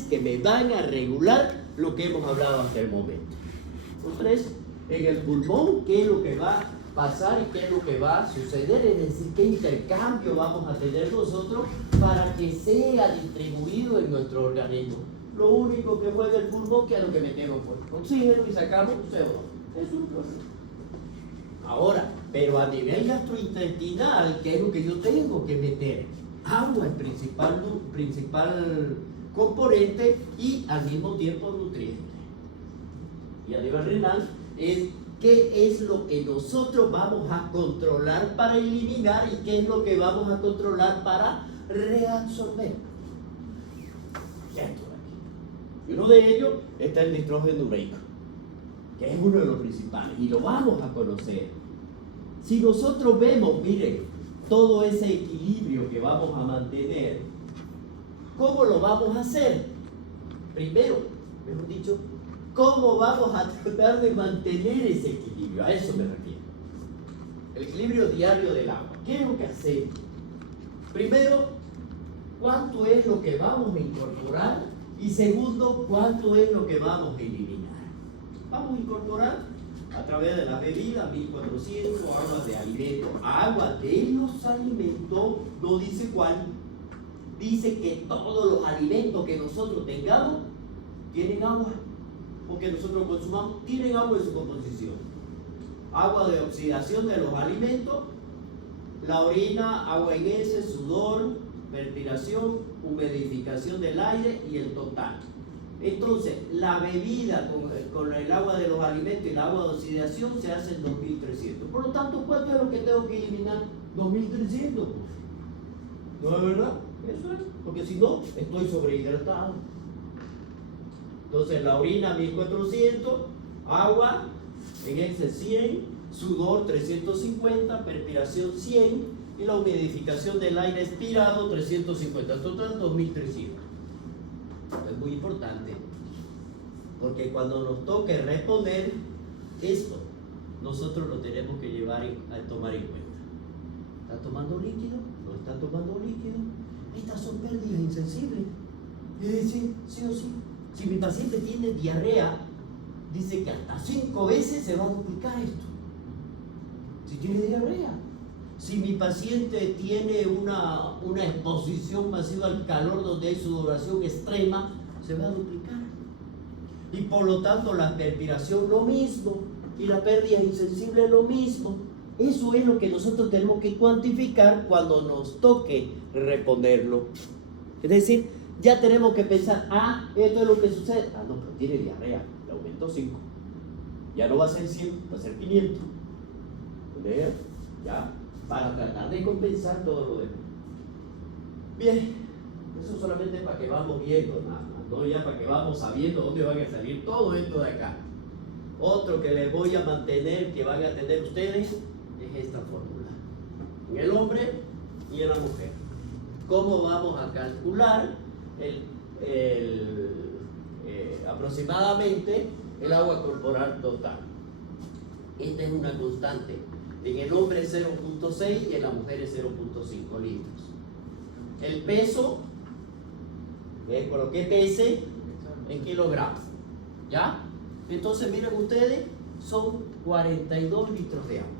que me van a regular lo que hemos hablado hasta el momento. Los tres, en el pulmón, qué es lo que va a pasar y qué es lo que va a suceder, es decir, qué intercambio vamos a tener nosotros para que sea distribuido en nuestro organismo. Lo único que mueve el pulmón, que es lo que metemos por oxígeno y sacamos CO2. Es un problema. Ahora, pero a nivel gastrointestinal, ¿qué es lo que yo tengo que meter? Agua, el principal componente, y al mismo tiempo nutrientes. Y a nivel renal es qué es lo que nosotros vamos a controlar para eliminar y qué es lo que vamos a controlar para reabsorber. Esto de aquí. Y uno de ellos está el nitrógeno ureico, que es uno de los principales, y lo vamos a conocer. Si nosotros vemos, miren, todo ese equilibrio que vamos a mantener, ¿cómo lo vamos a hacer? Primero, mejor dicho, ¿cómo vamos a tratar de mantener ese equilibrio? A eso me refiero. El equilibrio diario del agua. ¿Qué es lo que hacemos? Primero, ¿cuánto es lo que vamos a incorporar? Y segundo, ¿cuánto es lo que vamos a eliminar? Vamos a incorporar a través de la bebida 1400, agua de alimentos. Agua de los alimentos, no dice cuál. Dice que todos los alimentos que nosotros tengamos tienen agua, porque nosotros consumamos, tienen agua en su composición. Agua de oxidación de los alimentos, la orina, agua en heces, sudor, perspiración, humidificación del aire y el total. Entonces, la bebida con el agua de los alimentos y el agua de oxidación se hace en 2300. Por lo tanto, ¿cuánto es lo que tengo que eliminar? 2300. ¿No es verdad? Eso es, porque si no, estoy sobrehidratado. Entonces, la orina 1400, agua en heces 100, sudor 350, perspiración 100 y la humidificación del aire expirado 350. Total 2300. Es muy importante, porque cuando nos toque responder esto, nosotros lo tenemos que llevar a tomar en cuenta. ¿Está tomando líquido? ¿No está tomando líquido? Estas son pérdidas insensibles. Es decir, sí o sí. Si mi paciente tiene diarrea, dice que hasta 5 veces se va a duplicar esto. Si tiene diarrea. Si mi paciente tiene una exposición masiva al calor donde hay sudoración extrema, se va a duplicar. Y por lo tanto la perspiración lo mismo, y la pérdida insensible lo mismo. Eso es lo que nosotros tenemos que cuantificar cuando nos toque responderlo. Es decir, ya tenemos que pensar, esto es lo que sucede. No, pero tiene diarrea, le aumentó 5. Ya no va a ser 100, va a ser 500. ¿Entendés? Ya. Para tratar de compensar todo lo demás. Bien, eso solamente para que vamos viendo nada más, no ya para que vamos sabiendo dónde van a salir todo esto de acá. Otro que les voy a mantener, que van a tener ustedes, es esta fórmula. En el hombre y en la mujer. ¿Cómo vamos a calcular aproximadamente el agua corporal total? Esta es una constante. En el hombre es 0.6 y en la mujer es 0.5 litros. El peso, por lo que pese, en kilogramos. ¿Ya? Entonces, miren ustedes, son 42 litros de agua.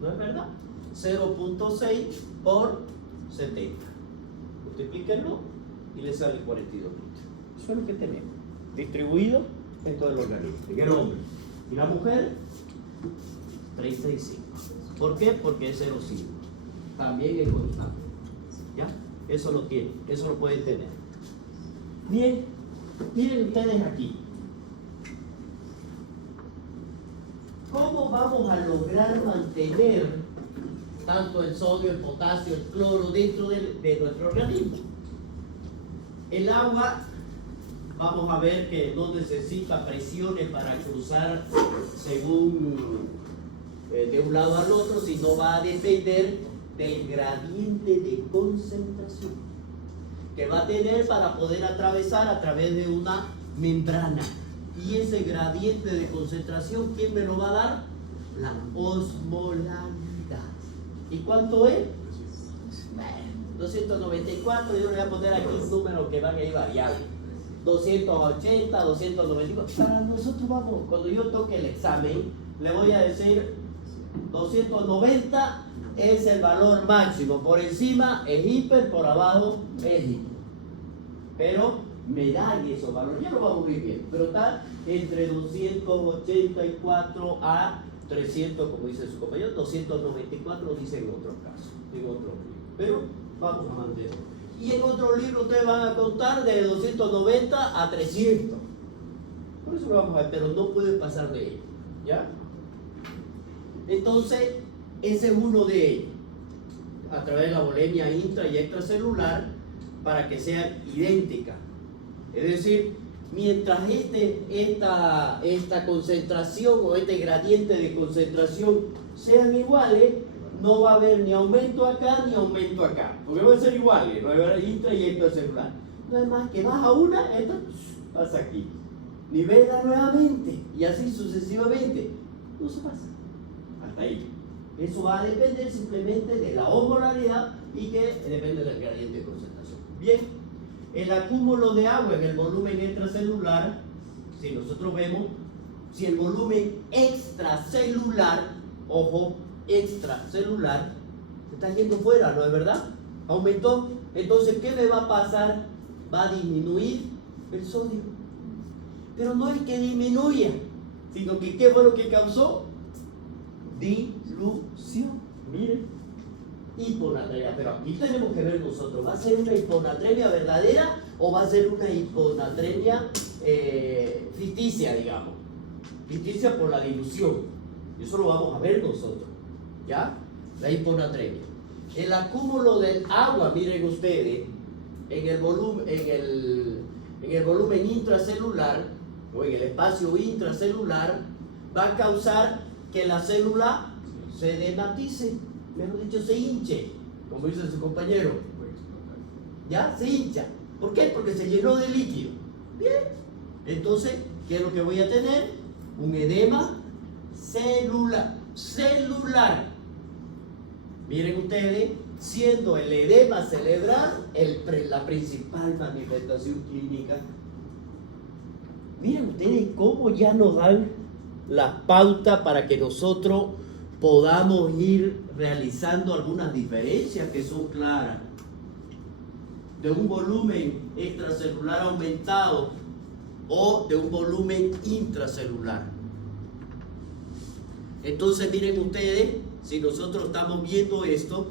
¿No es verdad? 0.6 por 70. Multiplíquenlo y les sale 42 litros. Eso es lo que tenemos. Distribuido en todo el organismo. En el hombre. Y la mujer, 35. ¿Por qué? Porque es 0,5. También es constante. ¿Ya? Eso lo tiene, eso lo pueden tener. Bien, miren ustedes aquí. ¿Cómo vamos a lograr mantener tanto el sodio, el potasio, el cloro dentro de nuestro organismo? El agua, vamos a ver que no necesita presiones para cruzar según de un lado al otro, sino va a depender del gradiente de concentración que va a tener para poder atravesar a través de una membrana. Y ese gradiente de concentración, ¿quién me lo va a dar? La osmolaridad. ¿Y cuánto es? 294, yo le voy a poner aquí un número que va a ir variable. 280, 294. Para nosotros vamos, cuando yo toque el examen, le voy a decir 290 es el valor máximo. Por encima es hiper, por abajo es hiper. Pero me dan esos valores, ya lo vamos a ir bien. Pero está entre 284 a 300, como dice su compañero, 294 dice en otros casos, en otro libro. Pero vamos a mantenerlo. Y en otro libro ustedes van a contar de 290 a 300. Por eso lo vamos a ver, pero no pueden pasar de ello. ¿Ya? Entonces, ese es uno de ellos. A través de la bulimia intra y extracelular, para que sean idénticas. Es decir, mientras esta concentración o este gradiente de concentración sean iguales, no va a haber ni aumento acá ni aumento acá, porque van a ser iguales, va a haber intra y extracelular. No es más que baja una, esta pasa aquí, nivela nuevamente y así sucesivamente. No se pasa hasta ahí. Eso va a depender simplemente de la osmolaridad y que depende del gradiente de concentración. Bien, el acúmulo de agua en el volumen extracelular, si nosotros vemos, si el volumen extracelular, ojo, extracelular, se está yendo fuera, ¿no es verdad? Aumentó. Entonces, ¿qué me va a pasar? Va a disminuir el sodio. Pero no es que disminuya, sino que ¿qué fue lo que causó? Dilución. Miren, hiponatremia. Pero aquí tenemos que ver nosotros, ¿va a ser una hiponatremia verdadera o va a ser una hiponatremia ficticia, digamos? Ficticia por la dilución. Eso lo vamos a ver nosotros. ¿Ya? La hiponatremia. El acúmulo del agua, miren ustedes, en el volumen intracelular o en el espacio intracelular, va a causar que la célula se denatice, mejor dicho, se hinche, como dice su compañero. ¿Ya? Se hincha. ¿Por qué? Porque se llenó de líquido. Bien. Entonces, ¿qué es lo que voy a tener? Un edema celular. Miren ustedes, siendo el edema cerebral la principal manifestación clínica. Miren ustedes cómo ya nos dan las pautas para que nosotros podamos ir realizando algunas diferencias que son claras. De un volumen extracelular aumentado o de un volumen intracelular. Entonces miren ustedes, si nosotros estamos viendo esto,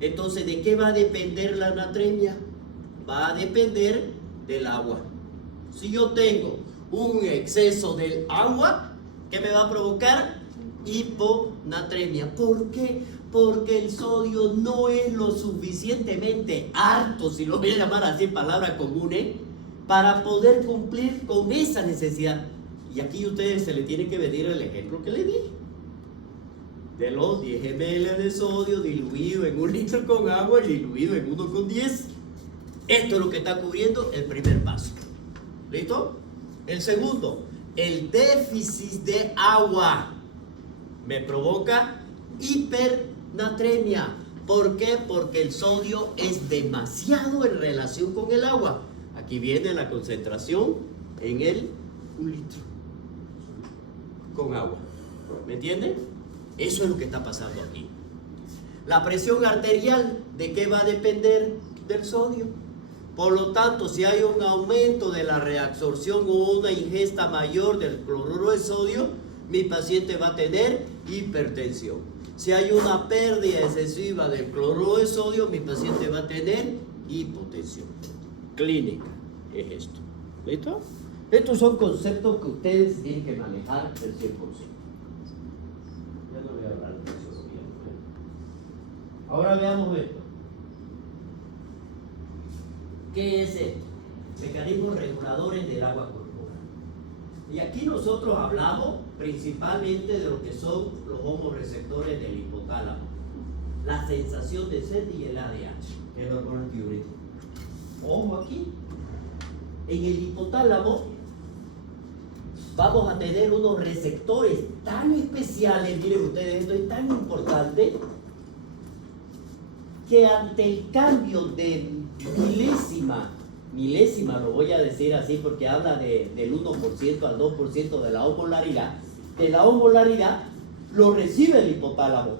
entonces ¿de qué va a depender la natremia? Va a depender del agua. Si yo tengo un exceso del agua, ¿qué me va a provocar? Hiponatremia. ¿Por qué? Porque el sodio no es lo suficientemente alto, si lo voy a llamar así en palabras comunes, para poder cumplir con esa necesidad. Y aquí a ustedes se le tiene que venir el ejemplo que le di. De los 10 ml de sodio diluido en 1 litro con agua y diluido en 1,10. Esto es lo que está cubriendo el primer paso. ¿Listo? El segundo, el déficit de agua me provoca hipernatremia. ¿Por qué? Porque el sodio es demasiado en relación con el agua. Aquí viene la concentración en el 1 litro con agua. ¿Me entienden? Eso es lo que está pasando aquí. La presión arterial, ¿de qué va a depender? Del sodio. Por lo tanto, si hay un aumento de la reabsorción o una ingesta mayor del cloruro de sodio, mi paciente va a tener hipertensión. Si hay una pérdida excesiva del cloruro de sodio, mi paciente va a tener hipotensión. Clínica es esto. ¿Listo? Estos son conceptos que ustedes tienen que manejar del 100%. Ya no voy a hablar de eso bien. Ahora veamos esto. ¿Qué es esto? Mecanismos reguladores del agua corporal. Y aquí nosotros hablamos principalmente de lo que son los homorreceptores del hipotálamo. La sensación de sed y el ADH, que es el hormona antidiurética. Ojo aquí. En el hipotálamo vamos a tener unos receptores tan especiales, miren ustedes, esto es tan importante, milésima, lo voy a decir así porque habla del 1% al 2% de la osmolaridad, lo recibe el hipotálamo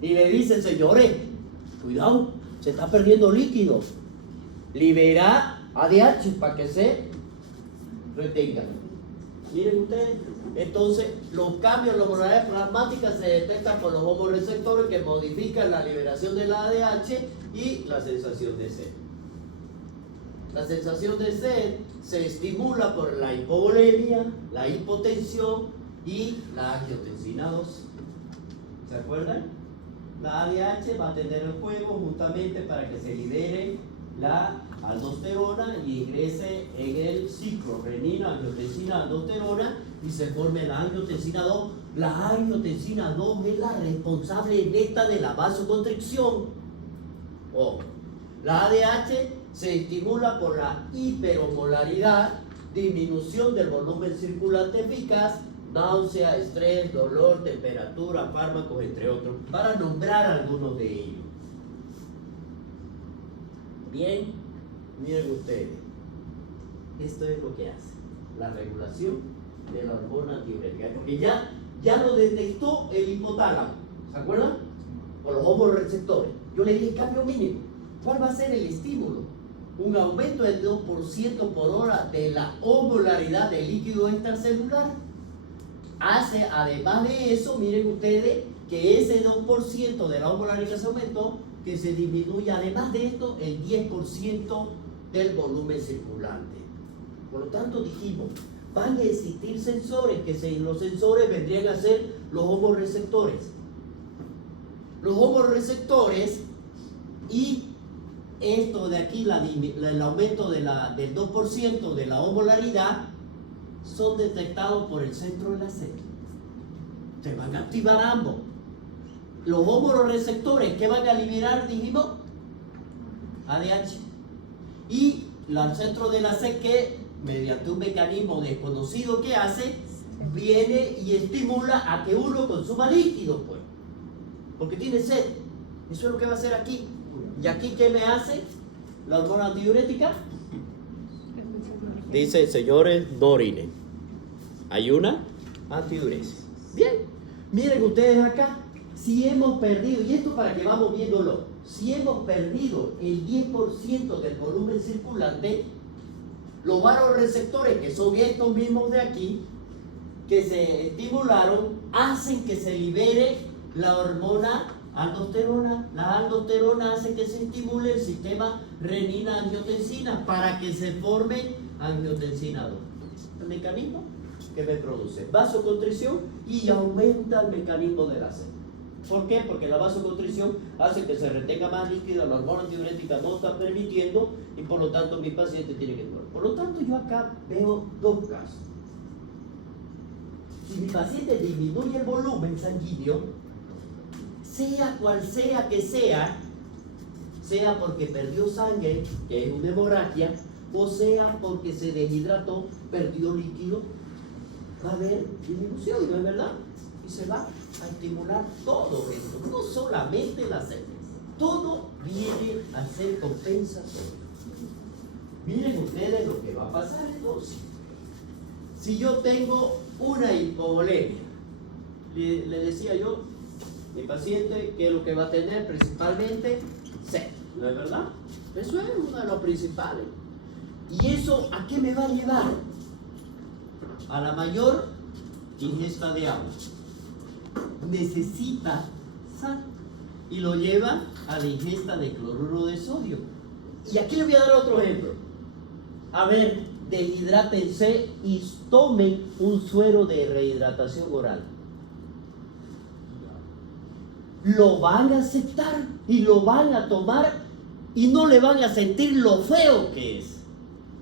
y le dice: señores, cuidado, se está perdiendo líquido, libera ADH para que se retenga. Miren ustedes, entonces los cambios en la osmolaridad plasmática se detectan por los homorreceptores que modifican la liberación de la ADH y la sensación de sed. La sensación de sed se estimula por la hipovolemia, la hipotensión y la angiotensina 2. ¿Se acuerdan? La ADH va a tener el juego justamente para que se libere la aldosterona y ingrese en el ciclo renina, angiotensina, aldosterona y se forme la angiotensina 2. La angiotensina 2 es la responsable neta de la vasoconstricción. La ADH se estimula por la hiperosmolaridad, disminución del volumen circulante eficaz, náusea, estrés, dolor, temperatura, fármacos, entre otros, para nombrar algunos de ellos. Bien, miren ustedes, esto es lo que hace la regulación de la hormona antidiurética, porque ya lo detectó el hipotálamo, ¿se acuerdan? Con los homorreceptores. Yo le di el cambio mínimo. ¿Cuál va a ser el estímulo? Un aumento del 2% por hora de la osmolaridad del líquido extracelular. Hace, además de eso, miren ustedes, que ese 2% de la osmolaridad se aumentó, que se disminuye, además de esto, el 10% del volumen circulante. Por lo tanto, dijimos, van a existir sensores, que los sensores vendrían a ser los homorreceptores. Los homorreceptores y esto de aquí, el aumento del 2% de la osmolaridad, son detectados por el centro de la sed. Se van a activar ambos. Los homorreceptores que van a liberar, dijimos, ADH. Y el centro de la sed que, mediante un mecanismo desconocido que hace, viene y estimula a que uno consuma líquido, pues. Porque tiene sed. Eso es lo que va a hacer aquí. ¿Y aquí qué me hace la hormona antidiurética? Dice: señores, no orinen. Hay una antidiuresis. Bien, miren ustedes acá, si hemos perdido, y esto para que vamos viéndolo, si hemos perdido el 10% del volumen circulante, los vasoreceptores, que son estos mismos de aquí, que se estimularon, hacen que se libere la hormona aldosterona. La aldosterona hace que se estimule el sistema renina-angiotensina para que se forme angiotensina 2. El mecanismo que me produce vasoconstricción y aumenta el mecanismo de la sed. ¿Por qué? Porque la vasoconstricción hace que se retenga más líquido, la hormona antidiurética no está permitiendo y por lo tanto mi paciente tiene que tomar. Por lo tanto, yo acá veo dos casos. Si mi paciente disminuye el volumen sanguíneo, sea cual sea que sea porque perdió sangre, que es una hemorragia, o sea porque se deshidrató, perdió líquido, va a haber disminución, ¿no es verdad? Y se va a estimular todo esto, no solamente la sed, todo viene a ser compensatorio. Miren ustedes lo que va a pasar entonces. Si yo tengo una hipovolemia, le decía yo, mi paciente, que es lo que va a tener principalmente sed, ¿no es verdad? Eso es uno de los principales. ¿Y eso a qué me va a llevar? A la mayor ingesta de agua. Necesita sal y lo lleva a la ingesta de cloruro de sodio. Y aquí le voy a dar otro ejemplo. A ver, deshidrátense y tomen un suero de rehidratación oral. Lo van a aceptar y lo van a tomar y no le van a sentir lo feo que es.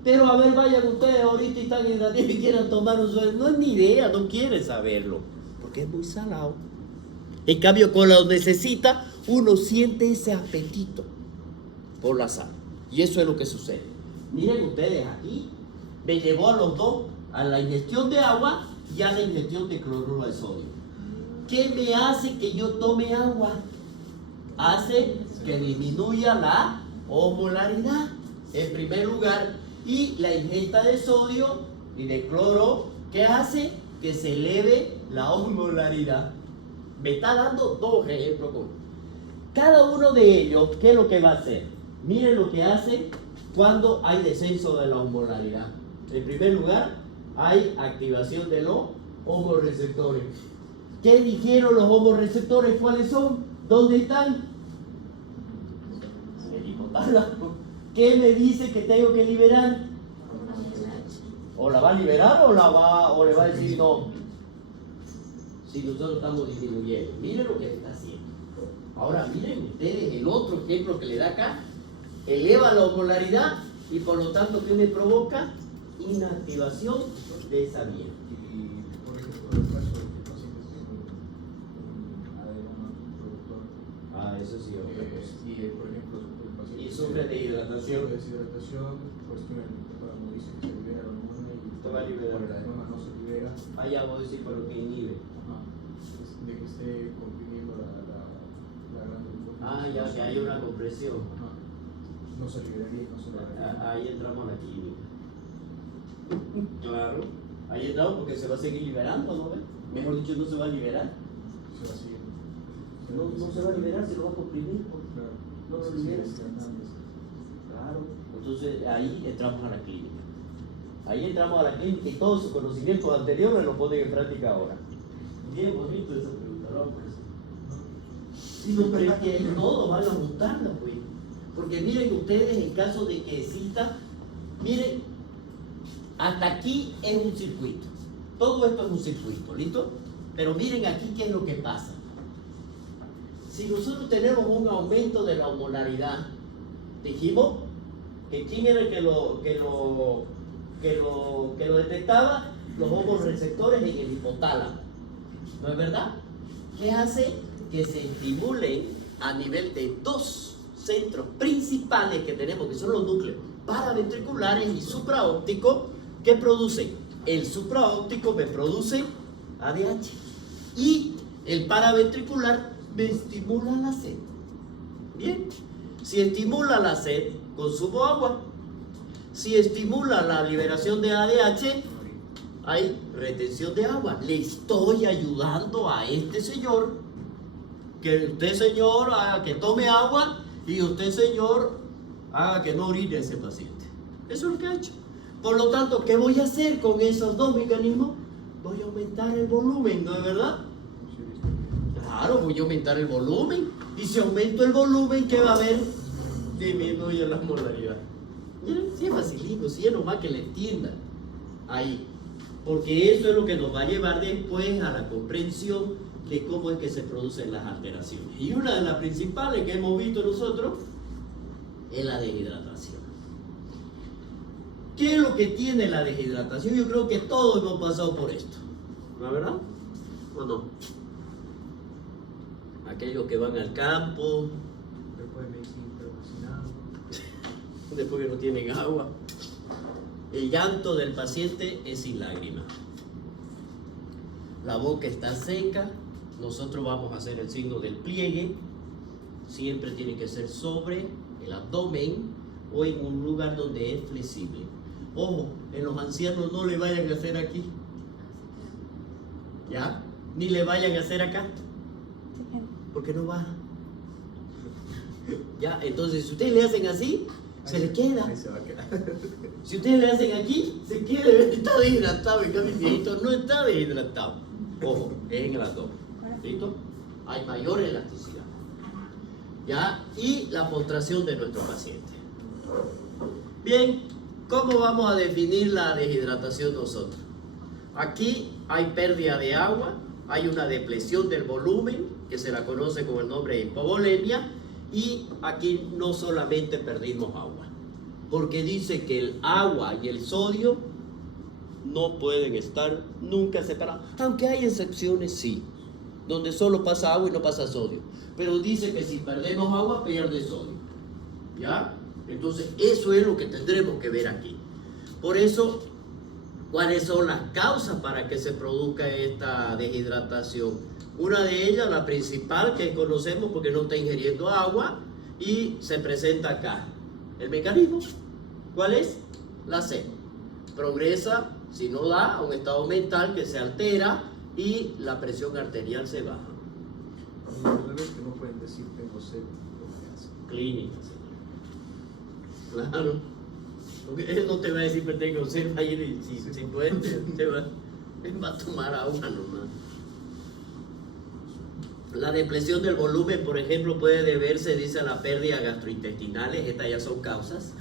Pero a ver, vayan ustedes ahorita y están hidratados y quieran tomar un suero. No es ni idea, no quieren saberlo, porque es muy salado. En cambio, con lo necesita, uno siente ese apetito por la sal. Y eso es lo que sucede. Miren ustedes aquí, me llevó a los dos, a la ingestión de agua y a la ingestión de cloruro de sodio. ¿Qué me hace que yo tome agua? Hace que disminuya la osmolaridad. en primer lugar, y la ingesta de sodio y de cloro, ¿qué hace? Que se eleve la osmolaridad. Me está dando dos ejemplos. Cada uno de ellos, ¿qué es lo que va a hacer? Miren lo que hace cuando hay descenso de la osmolaridad. En primer lugar, hay activación de los homorreceptores. ¿Qué dijeron los homorreceptores? ¿Cuáles son? ¿Dónde están? En el hipotálamo. ¿Qué me dice que tengo que liberar? ¿O la va a liberar o le va a decir no? Si nosotros estamos disminuyendo. Miren lo que está haciendo. Ahora miren ustedes el otro ejemplo que le da acá. Eleva la osmolaridad y por lo tanto, ¿qué me provoca? Inactivación de esa vía. Y por ejemplo, el caso de que el paciente tiene un adenoma productor. Eso sí, otra cosa. Y por ejemplo, el paciente Y sufre de deshidratación. Pues tiene el hipotálamo dice que se libera la hormona y Te va a liberar. por el adenoma no se libera. Ya voy a decir por lo que inhibe. Ajá. De que esté comprimiendo la glándula. Ya que hay una compresión. Ajá. No se liberaría, no se liberaría. Ahí entramos a la clínica. Claro. Ahí entramos porque se va a seguir liberando, ¿no ves? Mejor dicho, no se va a liberar. Se va a seguir. No se va a liberar, se lo va a comprimir. Claro. No lo Se libera. sigue desgastando. Claro. Entonces ahí entramos a la clínica. Ahí entramos a la clínica y todos sus conocimientos anteriores los ponen en práctica ahora. Bien bonito esa pregunta, ¿no? Sí, no, pero es que todos van a juntarla, pues. Porque miren ustedes, en caso de que exista, miren, hasta aquí es un circuito. Todo esto es un circuito, ¿listo? Pero miren aquí qué es lo que pasa. Si nosotros tenemos un aumento de la osmolaridad, dijimos que quién era el que lo detectaba, los homorreceptores en el hipotálamo. ¿No es verdad? ¿Qué hace? Que se estimulen a nivel de dos centros principales que tenemos, que son los núcleos paraventriculares y supraópticos, que producen. El supraóptico me produce ADH y el paraventricular me estimula la sed. Bien, si estimula la sed, consumo agua. Si estimula la liberación de ADH, hay retención de agua. Le estoy ayudando a este señor, que usted, señor, haga que tome agua y usted, señor, haga que no orine a ese paciente. Eso es lo que ha hecho. Por lo tanto, ¿qué voy a hacer con esos dos mecanismos? Voy a aumentar el volumen, ¿no es verdad? Claro, voy a aumentar el volumen. Y si aumento el volumen, ¿qué va a haber? Disminuye la osmolaridad. Miren, sí es facilito, sí es nomás que le entiendan ahí. Porque eso es lo que nos va a llevar después a la comprensión de cómo es que se producen las alteraciones. Y una de las principales que hemos visto nosotros es la deshidratación. ¿Qué es lo que tiene la deshidratación? Yo creo que todos hemos pasado por esto, ¿no es verdad? ¿O no? Aquellos que van al campo, Después de medicina intervacinal. después que no tienen agua. El llanto del paciente es sin lágrimas. La boca está seca. Nosotros vamos a hacer el signo del pliegue. Siempre tiene que ser sobre el abdomen o en un lugar donde es flexible. Ojo, en los ancianos no le vayan a hacer aquí. ¿Ya? Ni le vayan a hacer acá. Porque no baja. ¿Ya? Entonces, si ustedes le hacen así, se le queda. Ahí se va a quedar. Si ustedes le hacen aquí, se queda, está deshidratado. En cambio, el viejito no está deshidratado. Ojo, es en el abdomen. ¿Listo? Hay mayor elasticidad. ¿Ya? Y la postración de nuestro paciente. Bien, ¿cómo vamos a definir la deshidratación nosotros? Aquí hay pérdida de agua, hay una depresión del volumen, que se la conoce con el nombre de hipovolemia, y aquí no solamente perdimos agua, porque dice que el agua y el sodio no pueden estar nunca separados, aunque hay excepciones, sí, donde solo pasa agua y no pasa sodio, pero dice que si perdemos agua, pierde sodio, ¿ya? Entonces, eso es lo que tendremos que ver aquí. Por eso, ¿cuáles son las causas para que se produzca esta deshidratación? Una de ellas, la principal, que conocemos porque no está ingiriendo agua y se presenta acá. El mecanismo, ¿Cuál es? La C. Progresa, si no da, a un estado mental que se altera y la presión arterial se baja. Los bebés que no pueden decir tengo sed, lo que hacen. Clínica, señor. Claro. Porque él no te va a decir que tengo sed, va a ir y si puede, él va a tomar agua nomás. La depresión del volumen, por ejemplo, puede deberse, dice, a la pérdida gastrointestinales. Estas ya son causas.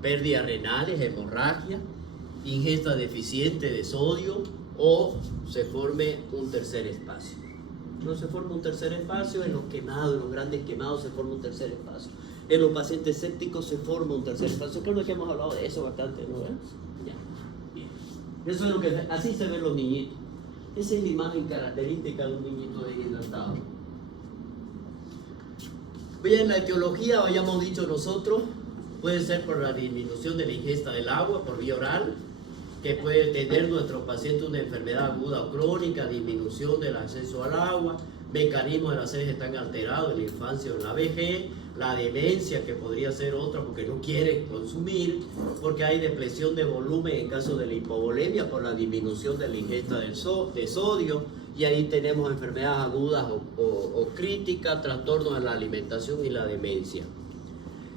Pérdidas renales, hemorragia, ingesta deficiente de sodio o se forme un tercer espacio. No se forma un tercer espacio, en los quemados, en los grandes quemados se forma un tercer espacio. En los pacientes sépticos se forma un tercer espacio. Creo que hemos hablado de eso bastante, ¿no? Ya, bien. Eso es lo que, así se ven los niñitos. Esa es la imagen característica de un niñito deshidratado. Bien, la etiología, habíamos dicho nosotros, puede ser por la disminución de la ingesta del agua por vía oral, que puede tener nuestro paciente una enfermedad aguda o crónica, disminución del acceso al agua, mecanismos de la sed están alterados en la infancia o en la vejez, la demencia, que podría ser otra porque no quiere consumir, porque hay depresión de volumen en caso de la hipovolemia por la disminución de la ingesta de sodio, y ahí tenemos enfermedades agudas o críticas, trastornos de la alimentación y la demencia.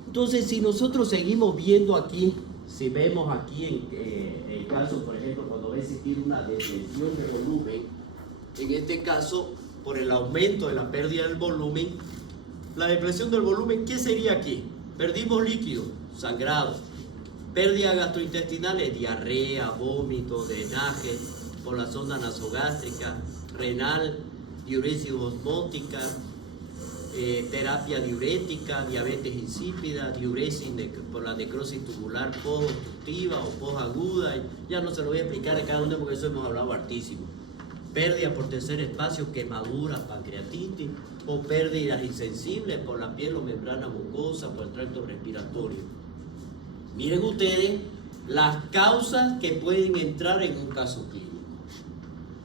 Entonces, si nosotros seguimos viendo aquí, si vemos aquí en el caso, por ejemplo, cuando va a existir una depresión de volumen, en este caso, por el aumento de la pérdida del volumen, la depresión del volumen, ¿qué sería aquí? Perdimos líquido, sangrado, pérdida gastrointestinales, diarrea, vómito, drenaje por la zona nasogástrica, renal, diuresis osmótica, terapia diurética, diabetes insípida, diuresis por la necrosis tubular post-obstructiva o post-aguda. Ya no se lo voy a explicar a cada uno porque eso hemos hablado hartísimo. Pérdida por tercer espacio, quemaduras, pancreatitis o pérdidas insensibles por la piel o membrana mucosa, por el tracto respiratorio. Miren ustedes las causas que pueden entrar en un caso clínico.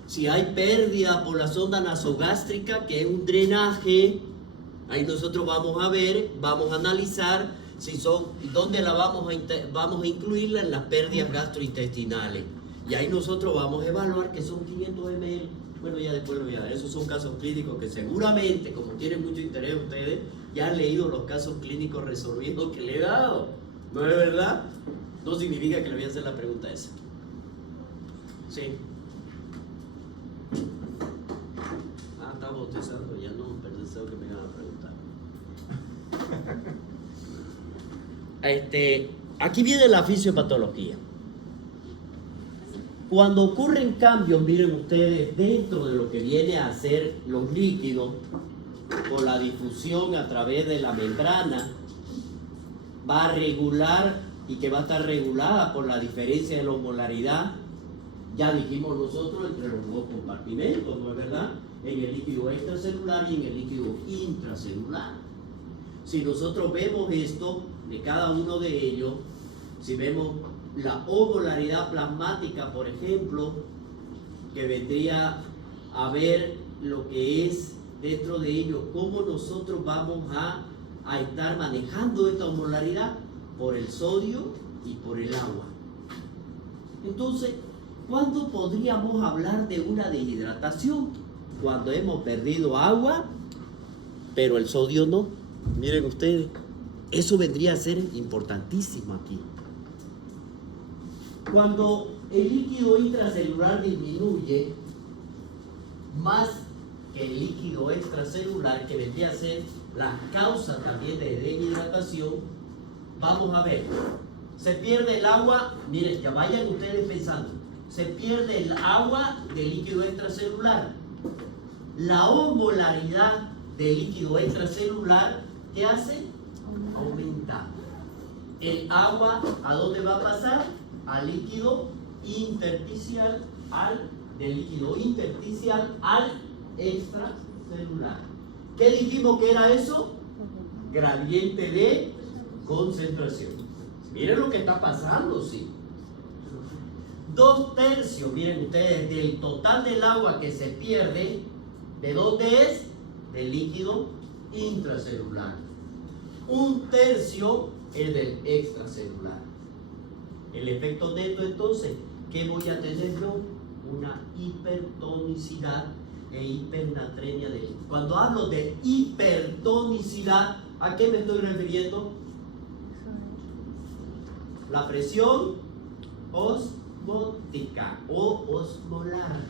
Si hay pérdida por la sonda nasogástrica, que es un drenaje, ahí nosotros vamos a ver, vamos a analizar si son, dónde la vamos a incluirla en las pérdidas gastrointestinales. Y ahí nosotros vamos a evaluar que son 500 ml. Bueno, ya después lo voy a dar. Esos son casos clínicos que seguramente, como tienen mucho interés ustedes, ya han leído los casos clínicos resolvidos que le he dado. ¿No es verdad? No significa que le voy a hacer la pregunta esa. Sí. Está bostezando, ya no pensé que me iban a preguntar. Aquí viene la fisiopatología. Cuando ocurren cambios, miren ustedes, dentro de lo que viene a ser los líquidos, por la difusión a través de la membrana, va a regular y que va a estar regulada por la diferencia de la osmolaridad, ya dijimos nosotros, entre los dos compartimentos, ¿no es verdad? En el líquido extracelular y en el líquido intracelular. Si nosotros vemos esto de cada uno de ellos, si vemos la osmolaridad plasmática, por ejemplo, que vendría a ver lo que es dentro de ello, cómo nosotros vamos a estar manejando esta osmolaridad por el sodio y por el agua. Entonces, ¿cuándo podríamos hablar de una deshidratación? Cuando hemos perdido agua, pero el sodio no. Miren ustedes, eso vendría a ser importantísimo aquí. Cuando el líquido intracelular disminuye más que el líquido extracelular, que vendría a ser la causa también de deshidratación, vamos a ver, se pierde el agua, miren, ya vayan ustedes pensando, se pierde el agua del líquido extracelular. La osmolaridad del líquido extracelular, ¿qué hace? Aumenta. El agua, ¿a dónde va a pasar? Al líquido intersticial, del líquido intersticial al extracelular. ¿Qué dijimos que era eso? Gradiente de concentración. Miren lo que está pasando, sí. 2/3, miren ustedes, del total del agua que se pierde, ¿de dónde es? Del líquido intracelular. 1/3 es del extracelular. El efecto neto, entonces, ¿qué voy a tener yo? Una hipertonicidad e hipernatremia del líquido. Cuando hablo de hipertonicidad, ¿a qué me estoy refiriendo? La presión osmótica o osmolar.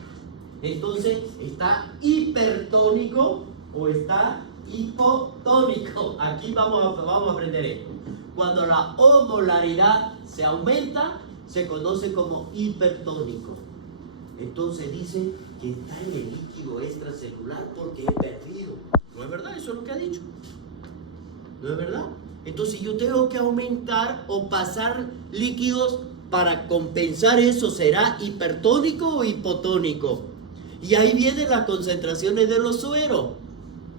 Entonces, ¿está hipertónico o está hipotónico? Aquí vamos a aprender esto. Cuando la osmolaridad se aumenta, se conoce como hipertónico. Entonces dice que está en el líquido extracelular porque he perdido. ¿No es verdad? Eso es lo que ha dicho. ¿No es verdad? Entonces yo tengo que aumentar o pasar líquidos para compensar eso. ¿Será hipertónico o hipotónico? Y ahí vienen las concentraciones de los sueros.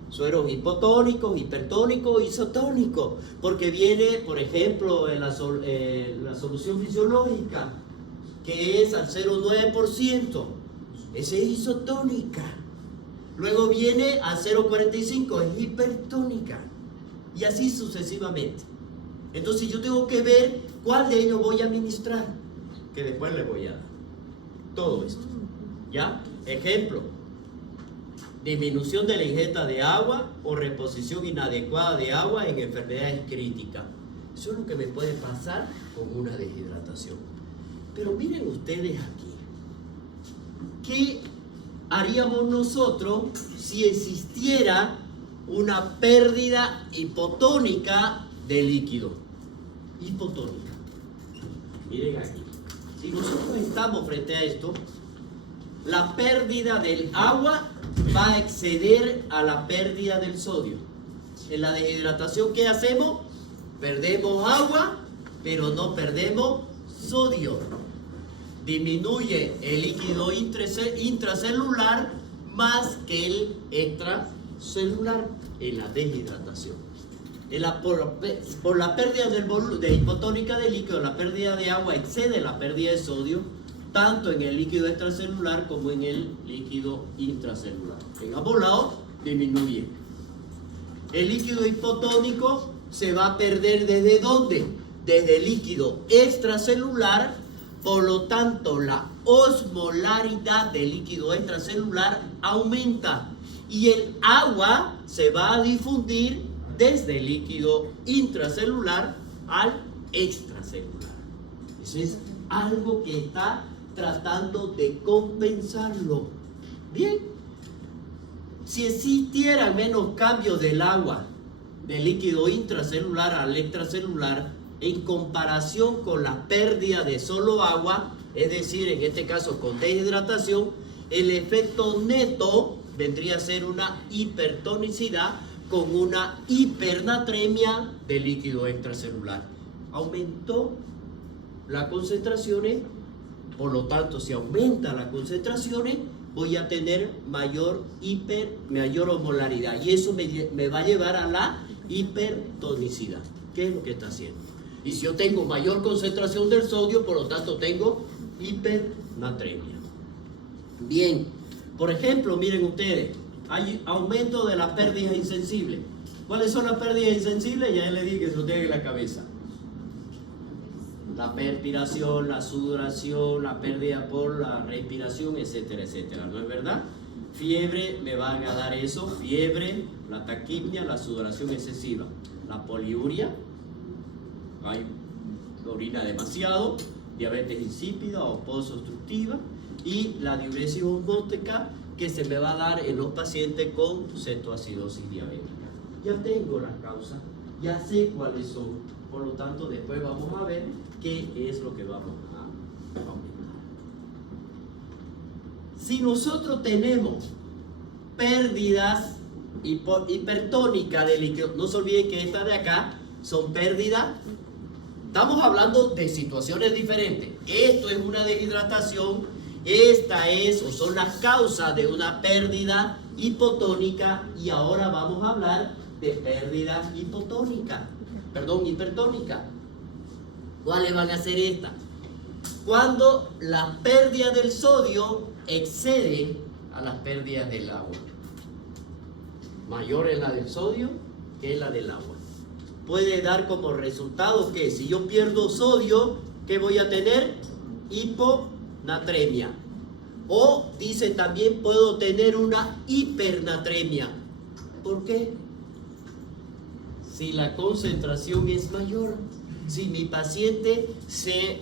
Sueros hipotónicos, hipertónicos, isotónicos. Porque viene, por ejemplo, en la solución fisiológica, que es al 0,9%. Esa es isotónica. Luego viene a 0,45, es hipertónica. Y así sucesivamente. Entonces yo tengo que ver cuál de ellos voy a administrar, que después les voy a dar. Todo esto. ¿Ya? Ejemplo. Disminución de la ingesta de agua o reposición inadecuada de agua en enfermedades críticas. Eso es lo que me puede pasar con una deshidratación. Pero miren ustedes aquí. ¿Qué haríamos nosotros si existiera una pérdida hipotónica de líquido? Hipotónica. Miren aquí. Si nosotros estamos frente a esto, la pérdida del agua va a exceder a la pérdida del sodio. En la deshidratación, ¿qué hacemos? Perdemos agua, pero no perdemos sodio. Disminuye el líquido intracelular más que el extracelular en la deshidratación. Por la pérdida de hipotónica de líquido, la pérdida de agua excede la pérdida de sodio, tanto en el líquido extracelular como en el líquido intracelular. En ambos lados disminuye. El líquido hipotónico se va a perder ¿desde dónde? Desde el líquido extracelular. Por lo tanto, la osmolaridad del líquido extracelular aumenta y el agua se va a difundir desde el líquido intracelular al extracelular. Eso es algo que está tratando de compensarlo. Bien, si existieran menos cambios del agua del líquido intracelular al extracelular en comparación con la pérdida de solo agua, es decir, en este caso con deshidratación, el efecto neto vendría a ser una hipertonicidad con una hipernatremia del líquido extracelular. Aumentó las concentraciones, por lo tanto, si aumenta las concentraciones, voy a tener mayor osmolaridad y eso me va a llevar a la hipertonicidad. ¿Qué es lo que está haciendo? Y si yo tengo mayor concentración del sodio, por lo tanto tengo hipernatremia. Bien, por ejemplo, miren ustedes, hay aumento de las pérdidas insensibles. ¿Cuáles son las pérdidas insensibles? Ya les dije que se lo tengan en la cabeza. La perspiración, la sudoración, la pérdida por la respiración, etcétera, etcétera. ¿No es verdad? Fiebre, me van a dar eso, fiebre, la taquipnia, la sudoración excesiva, la poliuria, hay orina demasiado, diabetes insípida o post-obstructiva y la diuresis osmótica que se me va a dar en los pacientes con cetoacidosis diabética. Ya tengo las causas, ya sé cuáles son, por lo tanto después vamos a ver qué es lo que vamos a aumentar. Si nosotros tenemos pérdidas hipertónicas de líquido, no se olviden que esta de acá son pérdidas. Estamos hablando de situaciones diferentes. Esto es una deshidratación, esta es o son las causas de una pérdida hipotónica y ahora vamos a hablar de pérdida hipertónica. ¿Cuáles van a ser estas? Cuando la pérdida del sodio excede a las pérdidas del agua. Mayor es la del sodio que la del agua. puede dar como resultado que si yo pierdo sodio, ¿qué voy a tener? Hiponatremia. O dice también puedo tener una hipernatremia. ¿Por qué? Si la concentración es mayor, si mi paciente se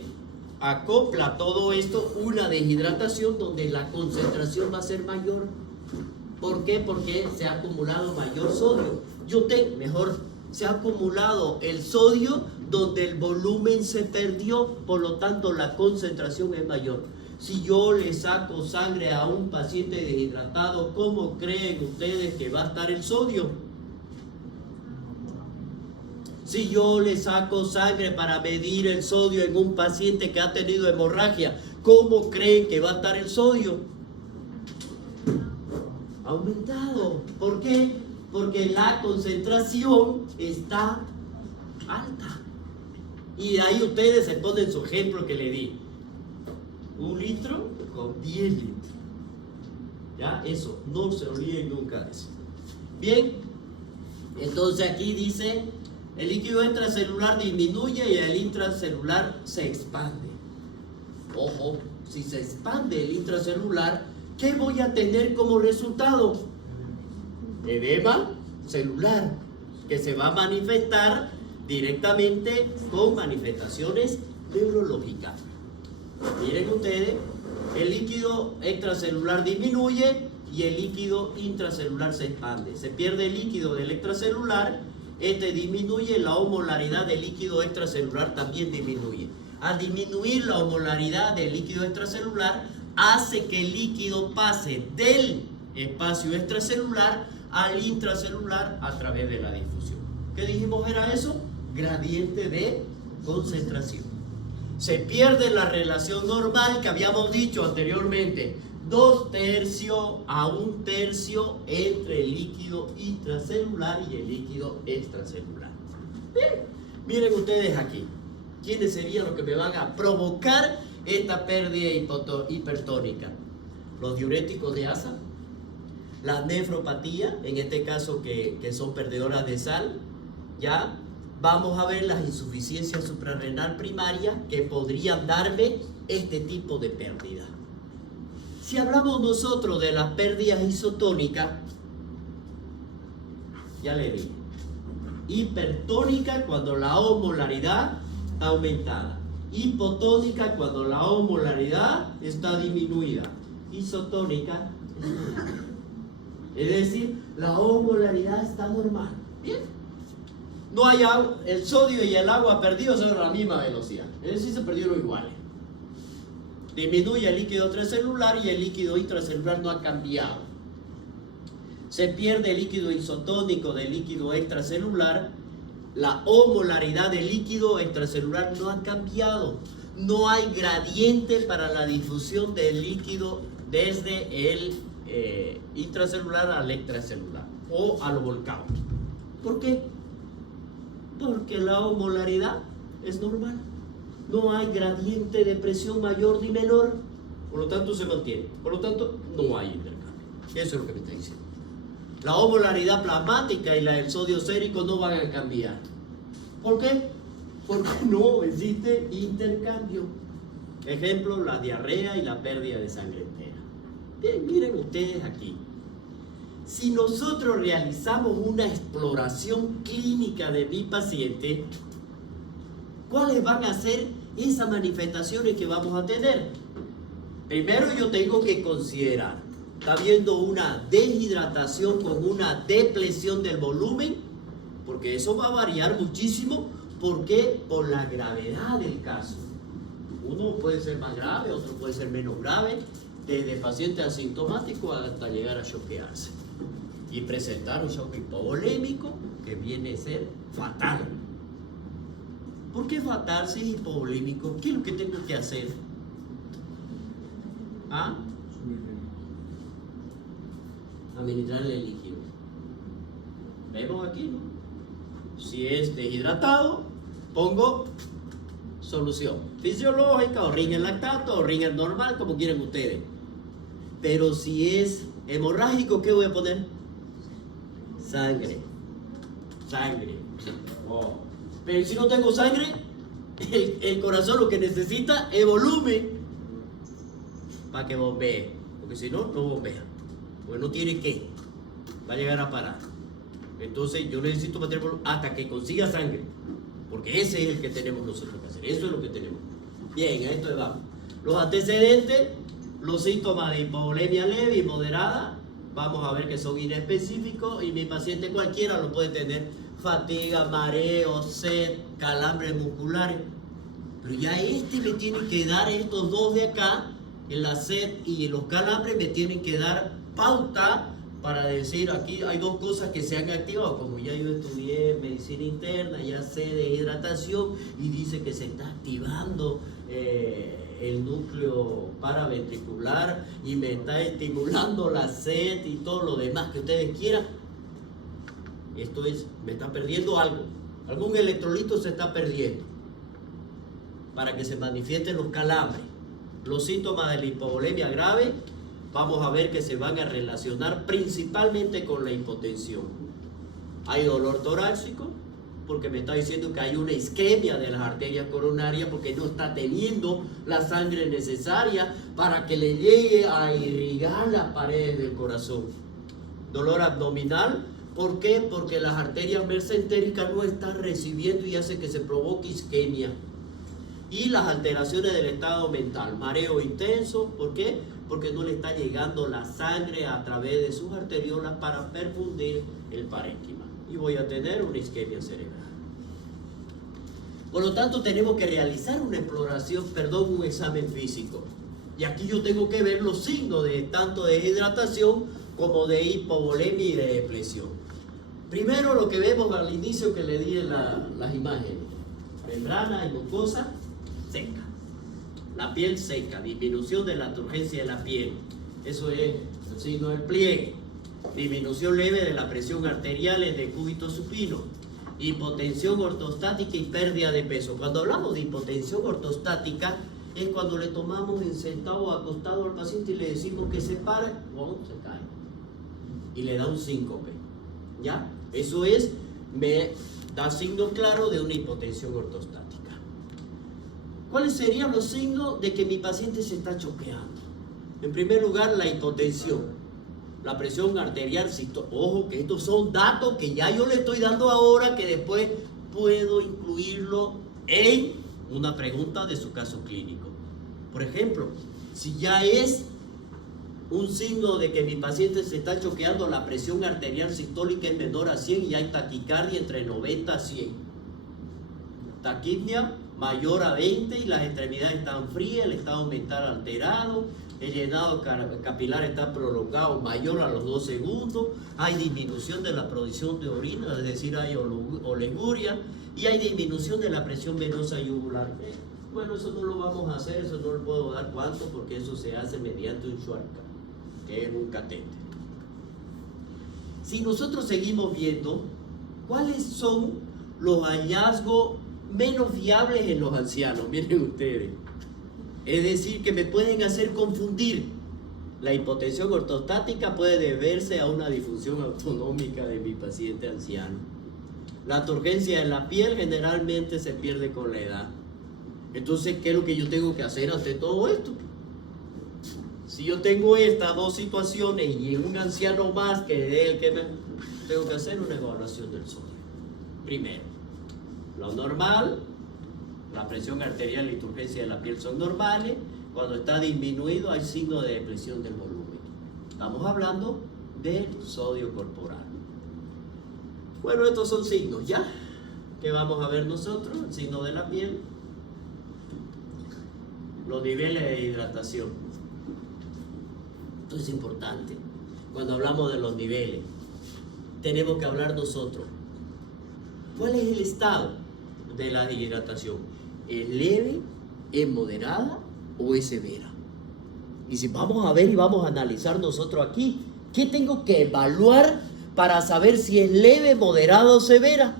acopla a todo esto, una deshidratación donde la concentración va a ser mayor. ¿Por qué? Porque se ha acumulado mayor sodio. Se ha acumulado el sodio donde el volumen se perdió, por lo tanto la concentración es mayor. Si yo le saco sangre a un paciente deshidratado, ¿cómo creen ustedes que va a estar el sodio? Si yo le saco sangre para medir el sodio en un paciente que ha tenido hemorragia, ¿cómo creen que va a estar el sodio? Aumentado. ¿Por qué? Porque la concentración está alta. Y ahí ustedes se ponen su ejemplo que le di. 1 litro con 10 litros. ¿Ya? Eso, no se olviden nunca de eso. Bien, entonces aquí dice, el líquido extracelular disminuye y el intracelular se expande. Ojo, si se expande el intracelular, ¿qué voy a tener como resultado? Edema celular, que se va a manifestar directamente con manifestaciones neurológicas. Miren ustedes, el líquido extracelular disminuye y el líquido intracelular se expande. Se pierde el líquido del extracelular, este disminuye, la osmolaridad del líquido extracelular también disminuye. Al disminuir la osmolaridad del líquido extracelular, hace que el líquido pase del espacio extracelular al intracelular a través de la difusión. ¿Qué dijimos era eso? Gradiente de concentración. Se pierde la relación normal que habíamos dicho anteriormente, 2/3 a 1/3 entre el líquido intracelular y el líquido extracelular. Bien, miren ustedes aquí, ¿quiénes serían los que me van a provocar esta pérdida hipertónica? Los diuréticos de asa, la nefropatía, en este caso que son perdedoras de sal, ¿ya? Vamos a ver las insuficiencias suprarrenal primaria que podrían darme este tipo de pérdida. Si hablamos nosotros de las pérdidas isotónicas, ya le dije, hipertónica cuando la osmolaridad está aumentada, hipotónica cuando la osmolaridad está disminuida, isotónica, es decir, la osmolaridad está normal. Bien. No hay agua, el sodio y el agua perdidos son a la misma velocidad, es decir, se perdieron iguales. Disminuye el líquido extracelular y el líquido intracelular no ha cambiado. Se pierde el líquido isotónico del líquido extracelular, la osmolaridad del líquido extracelular no ha cambiado. No hay gradiente para la difusión del líquido desde el intracelular al extracelular o al volcán. ¿Por qué? Porque la osmolaridad es normal. No hay gradiente de presión mayor ni menor. Por lo tanto se mantiene. Por lo tanto no hay intercambio. Eso es lo que me está diciendo. La osmolaridad plasmática y la del sodio sérico no van a cambiar. ¿Por qué? Porque no existe intercambio. Ejemplo, la diarrea y la pérdida de sangre entera. Bien, miren ustedes aquí. Si nosotros realizamos una exploración clínica de mi paciente, ¿cuáles van a ser esas manifestaciones que vamos a tener? Primero yo tengo que considerar, está habiendo una deshidratación con una depresión del volumen, porque eso va a variar muchísimo. ¿Por qué? Por la gravedad del caso. Uno puede ser más grave, otro puede ser menos grave, desde paciente asintomático hasta llegar a choquearse y presentar un shock hipovolémico que viene a ser fatal. ¿Por qué fatal si es hipovolémico? ¿Qué es lo que tengo que hacer? ¿Ah? Administrarle el líquido. Vemos aquí, ¿no? Si es deshidratado, pongo solución fisiológica, o ringer lactato, o ringer normal, como quieran ustedes. Pero si es hemorrágico, ¿qué voy a poner? Sangre. No. Pero si no tengo sangre, el corazón lo que necesita es volumen para que bombee. Porque si no, no bombea. Porque no tiene que. Va a llegar a parar. Entonces yo necesito meter volumen hasta que consiga sangre. Porque ese es el que tenemos nosotros que hacer. Eso es lo que tenemos. Bien, a esto vamos. Los antecedentes, los síntomas de hipovolemia leve y moderada, vamos a ver que son inespecíficos y mi paciente cualquiera lo puede tener. Fatiga, mareo, sed, calambres musculares. Pero ya me tiene que dar estos dos de acá, en la sed y los calambres me tienen que dar pauta para decir, aquí hay dos cosas que se han activado. Como ya yo estudié medicina interna, ya sé de hidratación y dice que se está activando el núcleo paraventricular y me está estimulando la sed y todo lo demás que ustedes quieran. Esto es, me está perdiendo algo. Algún electrolito se está perdiendo para que se manifiesten los calambres. Los síntomas de la hipovolemia grave vamos a ver que se van a relacionar principalmente con la hipotensión. Hay dolor torácico porque me está diciendo que hay una isquemia de las arterias coronarias porque no está teniendo la sangre necesaria para que le llegue a irrigar las paredes del corazón. Dolor abdominal, ¿por qué? Porque las arterias mesentéricas no están recibiendo y hace que se provoque isquemia. Y las alteraciones del estado mental, mareo intenso, ¿por qué? Porque no le está llegando la sangre a través de sus arteriolas para perfundir el parénquima. Y voy a tener una isquemia cerebral. Por lo tanto, tenemos que realizar una exploración, un examen físico. Y aquí yo tengo que ver los signos de tanto de deshidratación como de hipovolemia y de depresión. Primero, lo que vemos al inicio que le di en las imágenes. Membrana y mucosa seca. La piel seca, disminución de la turgencia de la piel. Eso es el signo del pliegue. Disminución leve de la presión arterial en decúbito supino. Hipotensión ortostática y pérdida de peso. Cuando hablamos de hipotensión ortostática es cuando le tomamos en sentado o acostado al paciente y le decimos que se pare, se cae. Y le da un síncope. ¿Ya? Eso es, me da signo claro de una hipotensión ortostática. ¿Cuáles serían los signos de que mi paciente se está choqueando? En primer lugar, la hipotensión. La presión arterial, ojo que estos son datos que ya yo le estoy dando ahora, que después puedo incluirlo en una pregunta de su caso clínico. Por ejemplo, si ya es un signo de que mi paciente se está choqueando, la presión arterial sistólica es menor a 100 y hay taquicardia entre 90 a 100. Taquipnia mayor a 20 y las extremidades están frías, el estado mental alterado, el llenado capilar está prolongado mayor a los 2 segundos, hay disminución de la producción de orina, es decir, hay oliguria, y hay disminución de la presión venosa yugular. Bueno, eso no lo vamos a hacer, eso no le puedo dar cuánto porque eso se hace mediante un Schwarzkopf, que es un catéter. Si nosotros seguimos viendo, ¿cuáles son los hallazgos menos fiables en los ancianos? Miren ustedes. Es decir, que me pueden hacer confundir. La hipotensión ortostática puede deberse a una disfunción autonómica de mi paciente anciano. La turgencia de la piel generalmente se pierde con la edad. Entonces, ¿qué es lo que yo tengo que hacer ante todo esto? Si yo tengo estas dos situaciones y en un anciano más que es el que tengo que hacer una evaluación del sodio. Primero, lo normal, la presión arterial y turgencia de la piel son normales. Cuando está disminuido hay signo de depresión del volumen. Estamos hablando del sodio corporal. Bueno, estos son signos, ¿ya? ¿Qué vamos a ver nosotros? El signo de la piel. Los niveles de hidratación. Esto es importante. Cuando hablamos de los niveles, tenemos que hablar nosotros. ¿Cuál es el estado de la hidratación? ¿Es leve, es moderada o es severa? Y si vamos a ver y vamos a analizar nosotros aquí, ¿qué tengo que evaluar para saber si es leve, moderada o severa?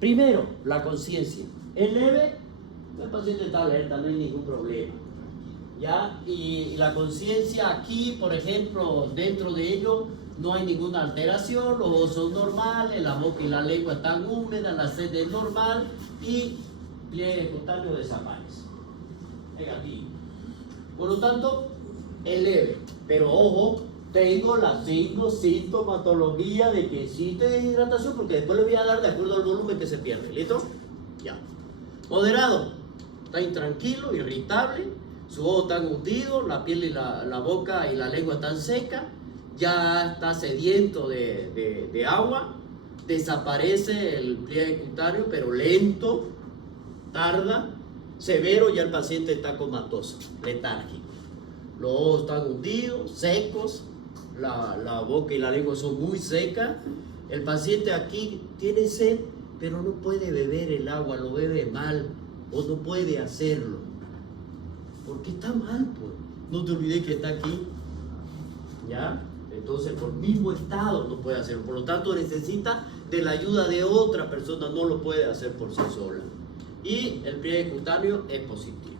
Primero, la conciencia. ¿Es leve? El paciente está alerta, no hay ningún problema. ¿Ya? Y la conciencia aquí, por ejemplo, dentro de ello, no hay ninguna alteración, los ojos son normales, la boca y la lengua están húmedas, la sed es normal y pliegue cutáneo desaparece. Venga aquí. Por lo tanto, es leve, pero ojo, tengo la sintomatología de que existe deshidratación, porque después le voy a dar de acuerdo al volumen que se pierde. ¿Listo? Ya. Moderado, está intranquilo, irritable, sus ojos están hundidos, la piel y la boca y la lengua están secas, ya está sediento de agua, desaparece el pliegue cutáneo, pero lento, tarda, severo, ya el paciente está comatoso, letárgico. Los ojos están hundidos, secos, la boca y la lengua son muy secas. El paciente aquí tiene sed, pero no puede beber el agua, lo bebe mal o no puede hacerlo. Porque está mal, pues. No te olvides que está aquí. ¿Ya? Entonces, por mismo estado no puede hacerlo. Por lo tanto, necesita de la ayuda de otra persona, no lo puede hacer por sí sola. Y el pliegue cutáneo es positivo.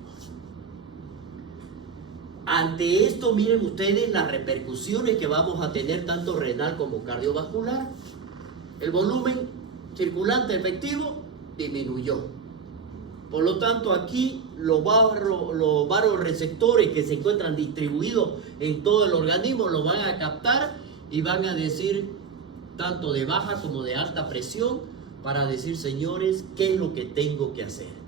Ante esto, miren ustedes las repercusiones que vamos a tener tanto renal como cardiovascular. El volumen circulante efectivo disminuyó. Por lo tanto, aquí los vasoreceptores que se encuentran distribuidos en todo el organismo lo van a captar y van a decir tanto de baja como de alta presión para decir, señores, ¿qué es lo que tengo que hacer?